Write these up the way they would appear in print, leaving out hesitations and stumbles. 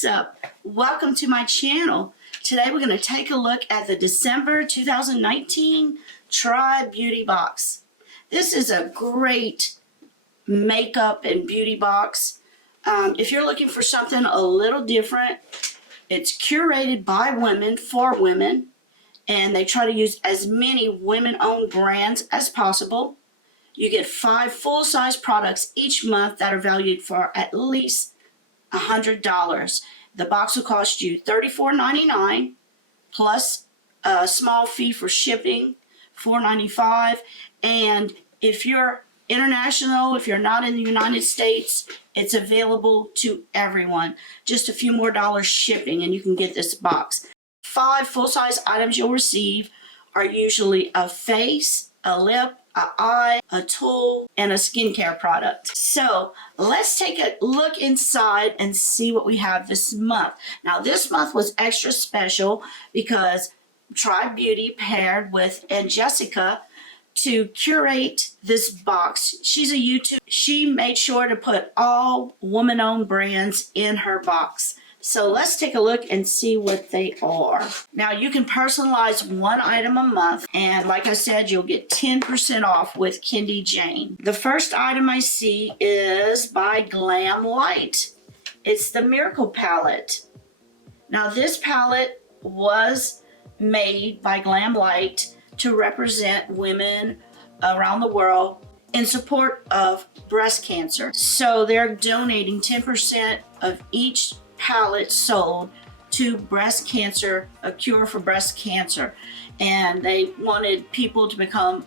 What's up? Welcome to my channel. Today we're going to take a look at the December 2019 Try Beauty box. This is a great makeup and beauty box. If you're looking for something a little different, it's curated by women for women, and they try to use as many women-owned brands as possible. You get 5 full-size products each month that are valued for at least $100. The box will cost you $34.99 plus a small fee for shipping, $4.95. And if you're international, if you're not in the United States, it's available to everyone. Just a few more dollars shipping and you can get this box. 5 full-size items you'll receive are usually a face, a lip, an eye, a tool, and a skincare product. So let's take a look inside and see what we have this month. Now this month was extra special because Try Beauty paired with Jessica to curate this box. She's a YouTuber. She made sure to put all woman-owned brands in her box. So let's take a look and see what they are. Now you can personalize 1 item a month, and like I said, you'll get 10% off with Kendy Jane. The first item I see is by Glam Light. It's the Miracle Palette. Now this palette was made by Glam Light to represent women around the world in support of breast cancer. So they're donating 10% of each palette sold to breast cancer, a cure for breast cancer, and they wanted people to become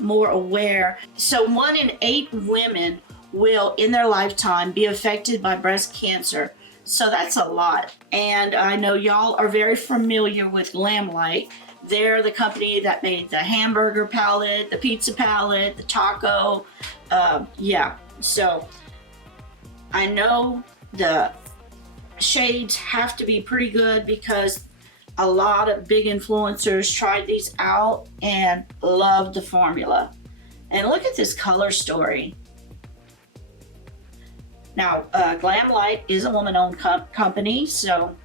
more aware. So 1 in 8 women will in their lifetime be affected by breast cancer, so that's a lot. And I know y'all are very familiar with Glam Light. They're the company that made the hamburger palette, the pizza palette, the taco, so I know the shades have to be pretty good because a lot of big influencers tried these out and loved the formula. And look at this color story. Now, Glam Light is a woman-owned company, so,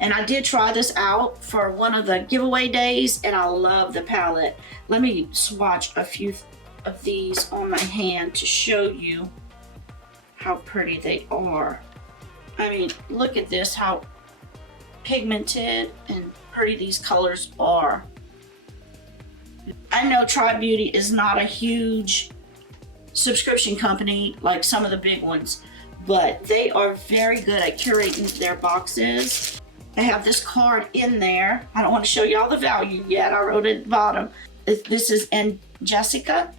and I did try this out for one of the giveaway days, and I love the palette. Let me swatch a few of these on my hand to show you how pretty they are. I mean, look at this, how pigmented and pretty these colors are. I know Try Beauty is not a huge subscription company like some of the big ones, but they are very good at curating their boxes. They have this card in there. I don't want to show you all the value yet. I wrote it at the bottom. This is Jessica,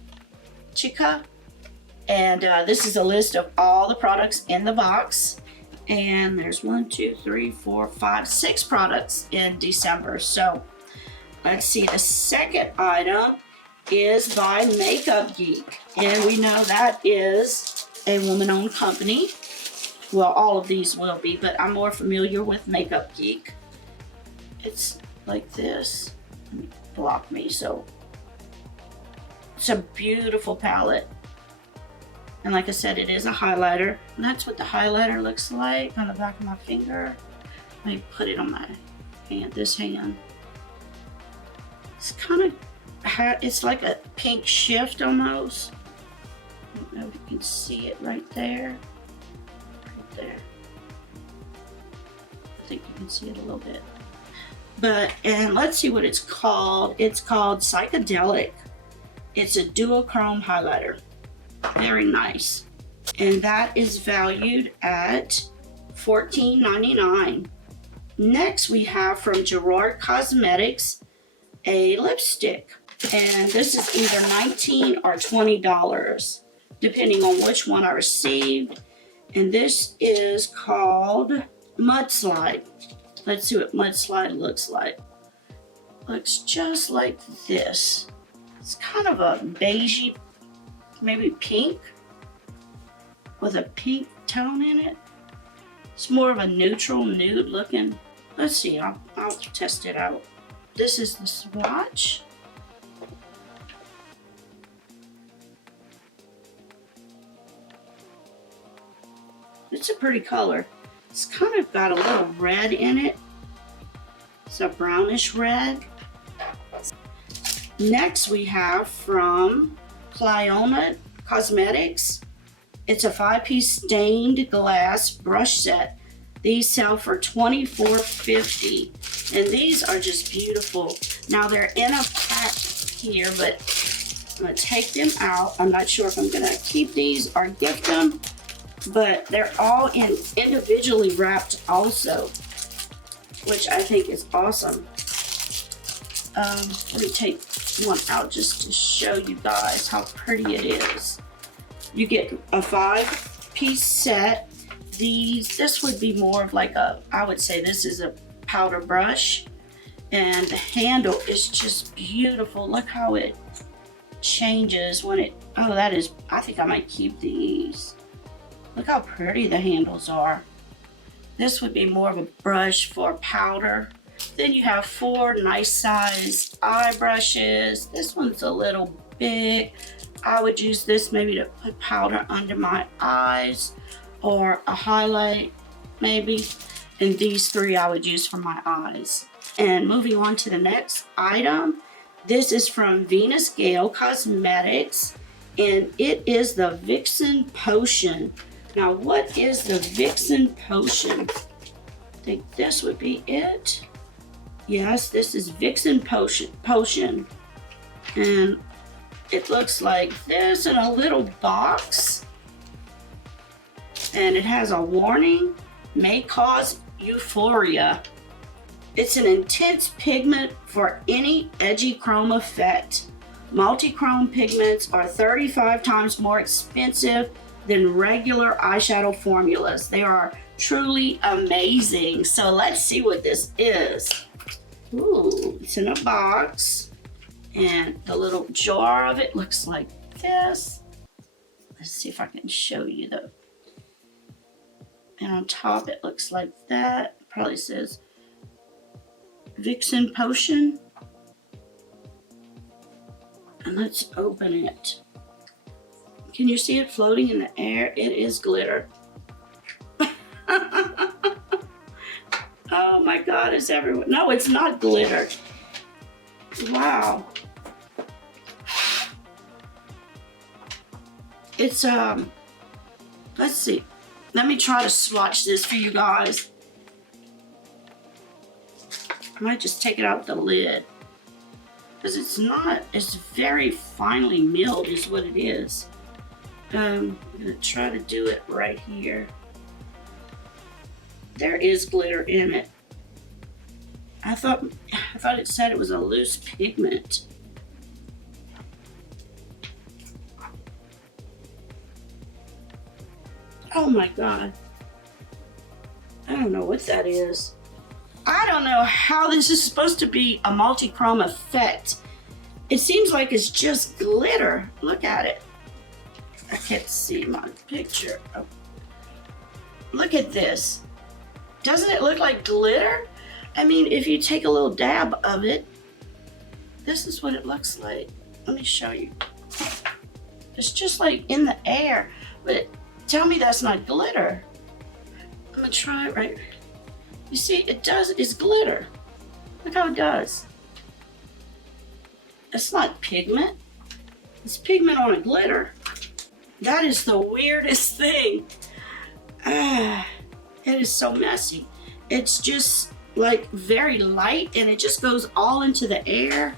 and this is a list of all the products in the box. And there's 1, 2, 3, 4, 5, 6 products in December. So let's see, the second item is by Makeup Geek. And we know that is a woman-owned company. Well, all of these will be, but I'm more familiar with Makeup Geek. It's like this. Let me block me. So it's a beautiful palette. And like I said, it is a highlighter. And that's what the highlighter looks like on the back of my finger. Let me put it on my hand, this hand. It's kind of, it's like a pink shift almost. I don't know if you can see it right there. Right there. I think you can see it a little bit. But, and let's see what it's called. It's called Psychedelic. It's a duochrome highlighter. Very nice. And that is valued at $14.99. Next we have from Gerard Cosmetics a lipstick. And this is either $19 or $20, depending on which one I received. And this is called Mudslide. Let's see what Mudslide looks like. Looks just like this. It's kind of a beigey, maybe pink, with a pink tone in it. It's more of a neutral nude looking. Let's see, I'll test it out. This is the swatch. It's a pretty color. It's kind of got a little red in it. It's a brownish red. Next we have from Cliona Cosmetics. It's a 5-piece stained glass brush set. These sell for $24.50, and these are just beautiful. Now they're in a pack here, but I'm gonna take them out. I'm not sure if I'm gonna keep these or gift them, but they're all individually wrapped also, which I think is awesome. Let me take one out just to show you guys how pretty it is. You get a 5-piece set. This would be more of like I would say this is a powder brush, and the handle is just beautiful. Look how it changes when it, oh, that is, I think I might keep these. Look how pretty the handles are. This would be more of a brush for powder. Then you have 4 nice sized eye brushes. This one's a little big. I would use this maybe to put powder under my eyes or a highlight maybe. And these 3 I would use for my eyes. And moving on to the next item. This is from Venus Gale Cosmetics, and it is the Vixen Potion. Now, what is the Vixen Potion? I think this would be it. Yes, this is Vixen Potion. And it looks like this in a little box. And it has a warning, may cause euphoria. It's an intense pigment for any edgy chrome effect. Multi-chrome pigments are 35 times more expensive than regular eyeshadow formulas. They are truly amazing. So let's see what this is. Ooh, it's in a box. And the little jar of it looks like this. Let's see if I can show you though. And on top it looks like that. Probably says Vixen Potion. And let's open it. Can you see it floating in the air? It is glitter. Oh my God, it's everywhere. No, it's not glitter. Wow. It's, let's see. Let me try to swatch this for you guys. I might just take it out the lid. Because it's very finely milled is what it is. I'm gonna try to do it right here. There is glitter in it. I thought it said it was a loose pigment. Oh my God. I don't know what that is. I don't know how this is supposed to be a multi-chrome effect. It seems like it's just glitter. Look at it. I can't see my picture. Oh. Look at this. Doesn't it look like glitter? I mean, if you take a little dab of it, this is what it looks like. Let me show you. It's just like in the air, but tell me that's not glitter. I'm gonna try it right. You see, it's glitter. Look how it does. It's not pigment. It's pigment on a glitter. That is the weirdest thing. It is so messy. It's just like very light and it just goes all into the air.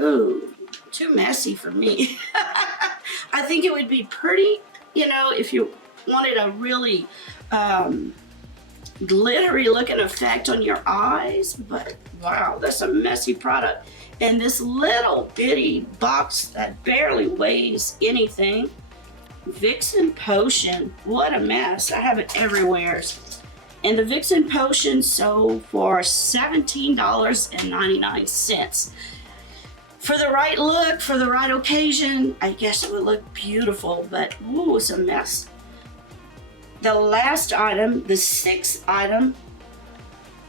Ooh, too messy for me. I think it would be pretty, you know, if you wanted a really glittery looking effect on your eyes, but wow, that's a messy product. And this little bitty box that barely weighs anything. Vixen Potion, what a mess. I have it everywhere. And the Vixen Potion sold for $17.99. For the right look, for the right occasion, I guess it would look beautiful, but ooh, it's a mess. The last item, the 6th item,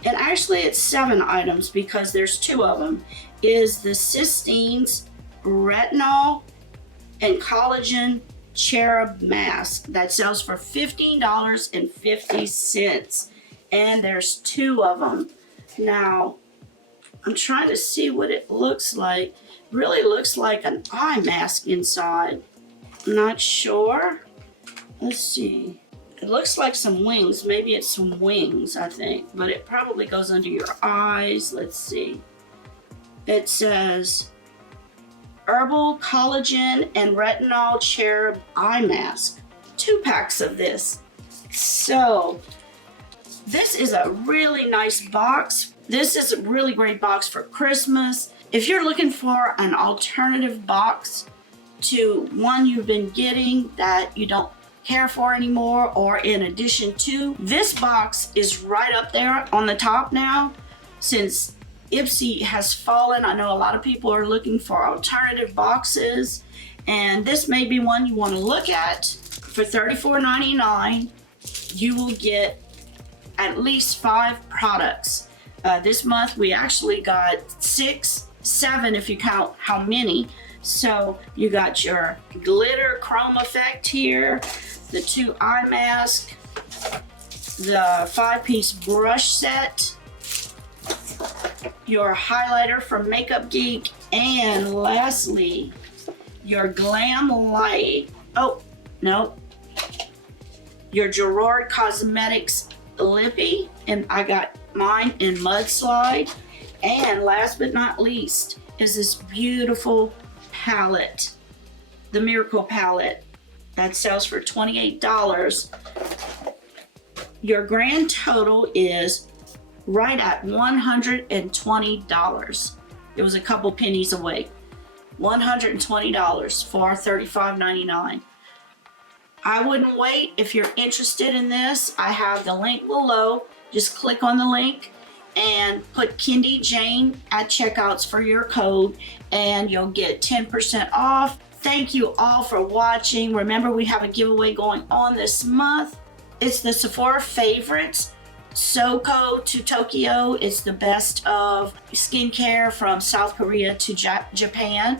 and actually it's 7 items because there's 2 of them, is the Sistine's Retinol and Collagen cherub mask that sells for $15.50. And there's 2 of them. Now, I'm trying to see what it looks like. Really looks like an eye mask inside. Not sure. Let's see. It looks like some wings. Maybe it's some wings, I think. But it probably goes under your eyes. Let's see. It says Herbal Collagen and Retinol Cherub Eye Mask. 2 packs of this. So, this is a really nice box. This is a really great box for Christmas. If you're looking for an alternative box to one you've been getting that you don't care for anymore, or in addition to, this box is right up there on the top now. Since IPSY has fallen, I know a lot of people are looking for alternative boxes, and this may be one you want to look at. For $34.99, you will get at least 5 products. This month we actually got 6, 7 if you count how many. So you got your glitter chrome effect here, the 2 eye masks, the 5-piece brush set, your highlighter from Makeup Geek, and lastly, your Glam Light. Oh, no. Your Gerard Cosmetics Lippy, and I got mine in Mudslide. And last but not least is this beautiful palette, the Miracle palette that sells for $28. Your grand total is right at $120. It was a couple pennies away. $120 for $35.99. I wouldn't wait. If you're interested in this, I have the link below. Just click on the link and put Kendy Jane at checkouts for your code, and you'll get 10% off. Thank you all for watching. Remember, we have a giveaway going on this month. It's the Sephora Favorites Soko to Tokyo. It's the best of skincare from South Korea to Japan.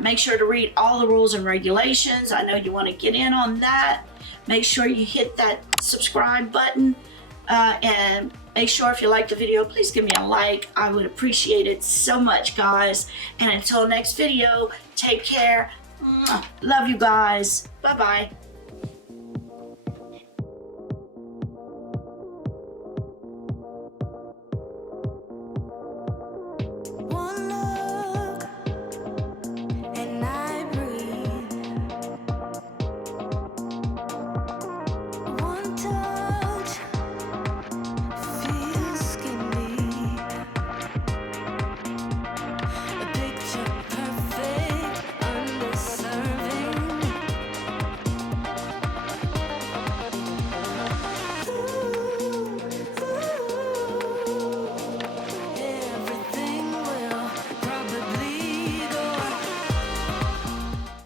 Make sure to read all the rules and regulations. I know you want to get in on that. Make sure you hit that subscribe button, and make sure if you like the video, please give me a like. I would appreciate it so much, guys. And until next video, take care. Love you guys. Bye-bye.